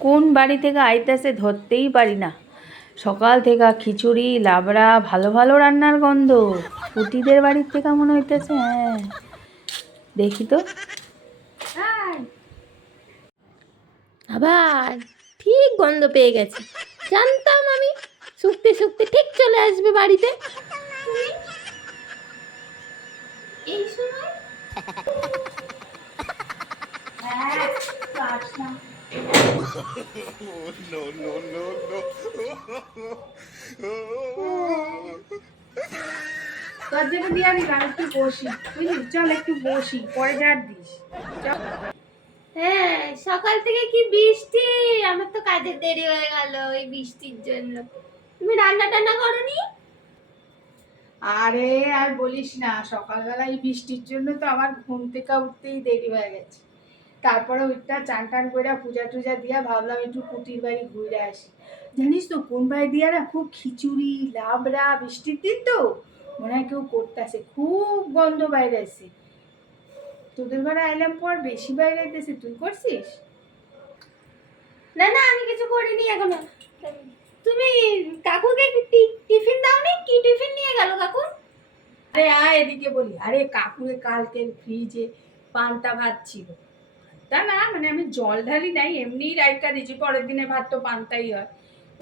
কোন বাড়ি থেকে আইতাছে ধরতেই পারি না। সকাল থেকে খিচুড়ি লাবড়া ভালো ভালো রান্নার গন্ধ। পুটিদের বাড়ির থেকে মনে হইতেছে হ্যাঁ। দেখি তো। আবার ঠিক গন্ধ পেয়ে গেছে। জানতাম আমি শুকতে শুকতে ঠিক চলে আসবে বাড়িতে। এই সময়? তোর জন্য দিয়ে দিলাম একটু বসি। বুঝলি? চল একটু বসি পরে যা দিস। হ্যাঁ সকাল থেকে কি বৃষ্টি? আমার তো কাজের দেরি হয়ে গেল এই বৃষ্টির জন্য। তুমি রান্না টান্না করনি? আরে আর বলিস না সকালবেলা এই বৃষ্টির জন্য তো আমার ঘুম থেকে উঠতেই দেরি হয়ে গেছে। তারপরে ওইটা চান টান করে পূজা টুজা দিয়া ভাবলাম একটু কুটির বাড়ি ঘুরে আসি। জানিস তো, কোন বাড়ি দিয়া না খুব খিচুড়ি, লাবড়া, বৃষ্টির দিন তো, মনে হয় কেউ করতেছে, খুব গন্ধ বাইরে আছে তোদের ঘরে আইলাম পর বেশি বাইরে আইতেছে তুই করছিস? না না, আমি কিছু করিনি এখনও। তুমি কাকুকে টিফিন দাওনি? কি টিফিন নিয়ে গেল কাকু? আরে আয় এদিকে বলি। আরে কাকুরে কালকে ফ্রিজে পান্তা ভাত ছিল। তা না মানে আমি জল ঢালি নাই, এমনিই রাইকা দিয়েছি, পরের দিনে ভাত তো পান্তাই হয়।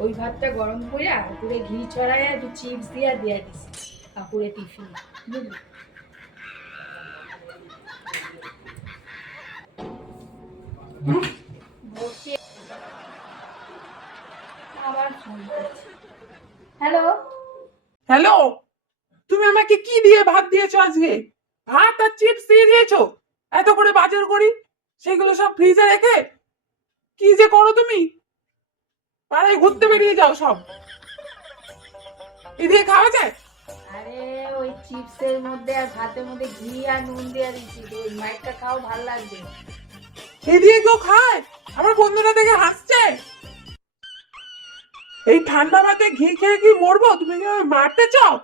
ওই ভাতটা গরম করে কাকুরে ঘি ছড়াই একটু চিপস দিয়া দিয়া দিছি, কাকুরে টিফিন হ্যালো হ্যালো তুমি আমাকে কি দিয়ে ভাত দিয়েছ আজকে? ভাত আর চিপস দিয়ে দিয়েছ? এত করে বাজার করি? সেগুলো সব ফ্রিজে রেখে কি যে করো তুমি? পাড়ায় ঘুরতে বেরিয়ে যাও সব। এ দিয়ে খাওয়া যায়? আরে ওই চিপসের মধ্যে আর ভাতের মধ্যে ঘি আর নুন দিয়ে দিচ্ছি ওই মাইকটা খাও ভালো লাগবে। এ দিয়ে কেউ খায়? আমার বন্ধুরা দেখে হাসছে। এই ঠান্ডা ভাতে ঘি খেয়ে কি মরবো? তুমি কি মারতে চাও?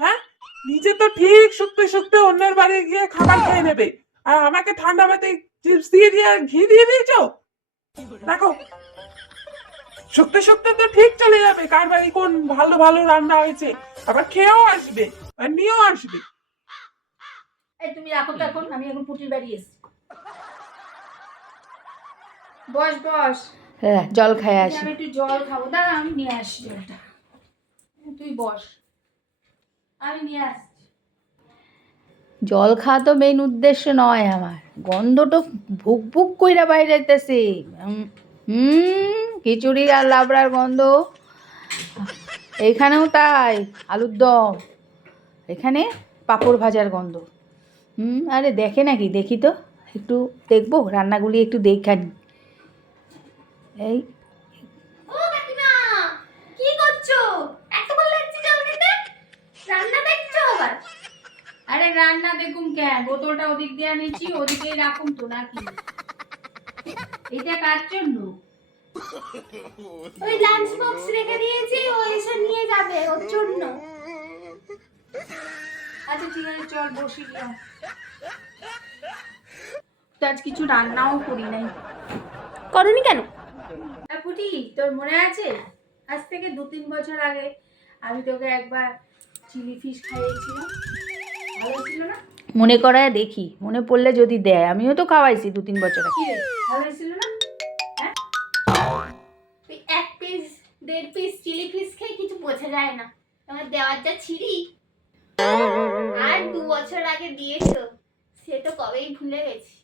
হ্যাঁ? নিজে তো ঠিক শুকতে শুকতে অন্যের বাড়ি গিয়ে খাবার খেয়ে নেবে। আর আমাকে ঠান্ডা ভাতে চিপস দিয়ে দিয়ে ঘি দিয়ে দিয়েছ? দেখো শুকতে শুকতে তো ঠিক চলে যাবে। কার বাড়ি কোন ভালো ভালো রান্না হয়েছে? আবার খেয়েও আসবে আর নিয়েও আসবে। এই তুমি রাখো তো এখন আমি এখন পুটির বাড়ি এসছি। বস বস। হ্যাঁ জল খাই আসি। আমি একটু জল খাব। দাঁড়া আমি নিয়ে আসি জলটা। তুই বস। আমি নিয়ে আসছি। জল খাওয়া তো মেইন উদ্দেশ্য নয় আমার। গন্ধটা ভুক ভুক কইরা বাইরেতেছে হুম, খিচুড়ি আর লাবড়ার গন্ধ। এইখানেও তাই, আলুর দম। এখানে পাঁপড় ভাজার গন্ধ। হুম, আরে দেখে নাকি? দেখি তো। একটু দেখব, রান্নাগুলি একটু দেখানি। এই কি করছ? রান্না দেখছ আবার? আরে রান্না দেখুন কেন? বোতলটা ওদিক দিয়ে নিচ্ছি ওদিকেই রাখুন তো নাকি। এটা কার জন্য? ওই লাঞ্চ বক্স রেখে দিয়েছি ও এসে নিয়ে যাবে ওর জন্য। আচ্ছা ঠিক আছে চল বসি তো আজ কিছু রান্নাও করি নাই। করনি কেন? পুটি তোর মনে আছে? আজ থেকে দু তিন বছর আগে আমি তোকে একবার চিলি ফিশ খাইয়েছিলাম। মনে করায় দেখি মনে পড়লে যদি দেয়। আমিও তো খাওয়াইছি দু তিন বছর আগে। কি রে ভালো ছিল না? তুই এক পিস দেড় পিস চিলি ফিশ খেয়ে কিছু বোঝা যায় না। তোমার দেওয়ার যা ছিরি আর দু বছর আগে দিয়েছ। সে তো কবেই ভুলে গেছি।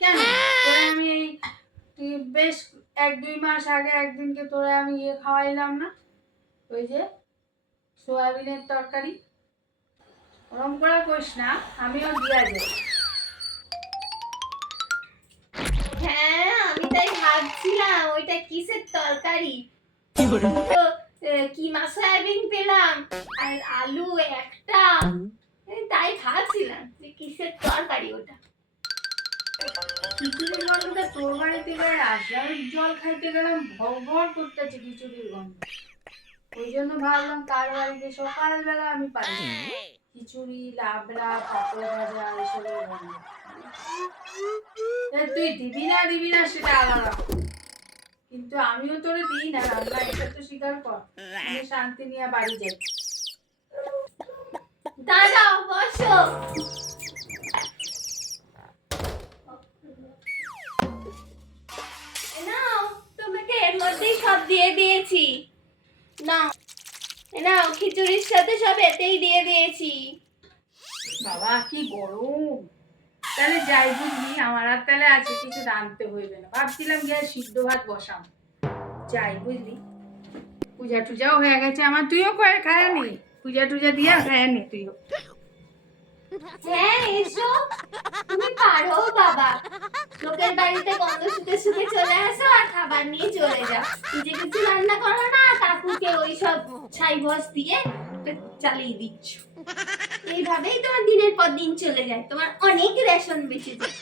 কেন? তোরা আমি তুই বেশ এক দুই মাস আগে একদিনকে তোরা আমি ইয়ে খাওয়াইলাম না? ওই যে সোয়াবিনের তরকারি। ওরম করে করিস না আমিও দিয়া যাই হ্যাঁ আমি তাই ভাবছিলাম ওইটা কিসের তরকারি? কিমা সয়াবিন পেলাম আর আলু একটা। তাই ভাবছিলাম যে কিসের তরকারি ওটা। খিচুড়ির গন্ধটা তোর বাড়িতে আসার জল খাইতে গেলাম ভর ভর করতেছে খিচুড়ির গন্ধ। ওই জন্য ভাবলাম কার বাড়িতে সকালবেলা আমি পাই খিচুড়ি, লাবড়া, পাপড় ভাজা গন্ধ তুই দিবি না দিবি না সেটা আলাদা কিন্তু আমিও তোরে দিই না, রান্না এটা তো স্বীকার কর। আমি শান্তি নিয়ে বাড়ি যাই। দাঁড়াও, বসো। নাও, তোমাকে এর মধ্যেই সব দিয়ে দিয়েছি। নাও না খিচুড়ির সাথে সব এতেই দিয়ে দিয়েছি। বাবা, কি গরম। তাহলে যাই বুঝলি, আমার আর তাহলে আছে কিছু রাঁধতে হইবে না। ভাবছিলাম গিয়ে সিদ্ধ ভাত বসাম। যাই বুঝলি, পূজা টুজাও হয়ে গেছে আমার। তুইও করে খায়ানি পূজা টুজা দিয়ে খায়নি তুইও। হ্যাঁ এসো। তুমি পারো, বাবা। লোকের বাড়িতে গন্ধ শুকে শুকে চলে আসো আর খাবার নিয়ে চলে যাও। নিজে কিছু রান্না করো না, কাকুকে ওই সব ছাই ভস দিয়ে চালিয়ে দিচ্ছ। এইভাবেই তোমার দিনের পর দিন চলে যায়। তোমার অনেক রেশন বেঁচে যায়।